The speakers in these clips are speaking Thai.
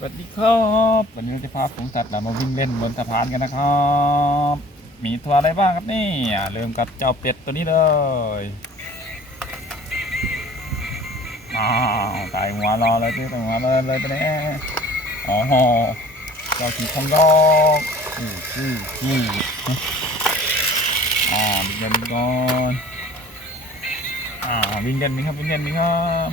สวัสดีครับวันนี้เราจะพาฝูงสัตว์เรามาวิ่งเล่นบนสะพานกันนะครับ มีตัวอะไรบ้างครับนี่เริ่มกับเจ้าเป็ดตัวนี้เลยอ้าวตายหัวรอเลยที่ตายหัวเลยเลยตัวนี้อ๋อเจ้าขี่คองดอกอู้ชื่อขี้อ่าวิ่งเล่นก่อนอ่าวิ่งเล่นมั้ยครับวิ่งเล่นมั้ยครับ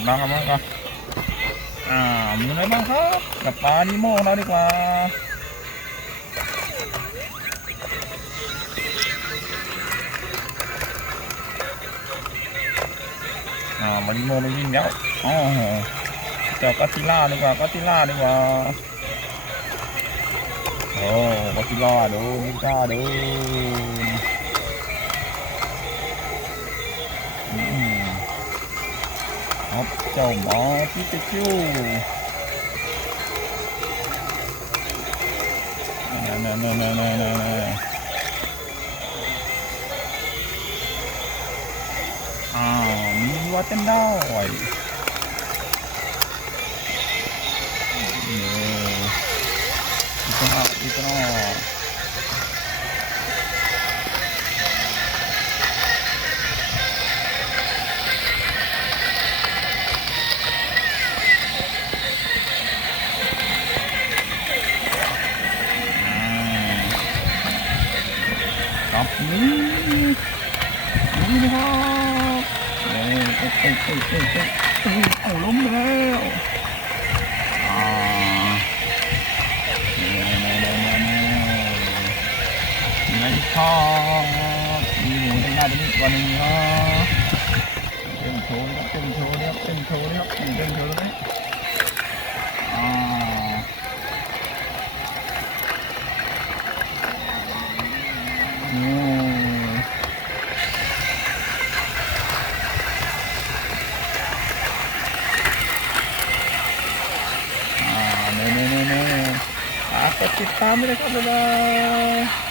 เป็นบ้างกันบ้างกันอ่ามีอะไรบ้างครับกับปลานิโมเราดีกว่าอ่ามานิโมมันวิ่งแล้วอ๋อเจ้าก็อดซิล่าดีกว่าก็อดซิล่าดีกว่าโอ้ก็อดซิลล่าดูนี่กล้าดู ครับเจ้าหมอพิกาจูนั่นนั่นนั่นนั่นนั่นนั่นอ้ามีวัวเต้นได้นี่อีกคนออกอีกคนออ ครับนี่นี่นะครับเอ้ยเอ้ยเอ้ยเอ้ยเอ้ยเอ้ยเอาล้มแล้วอ่านี่นี่นี่นี่นี่นี่ครับมีหมูตรงหน้าตรงนี้ตัวหนึงครับเต้นโชว์นะครับเต้นโชว์นะครับเต้นโชว์นะครับเต้นโชว์เลย อืมอ่าเน่เน่เน่เ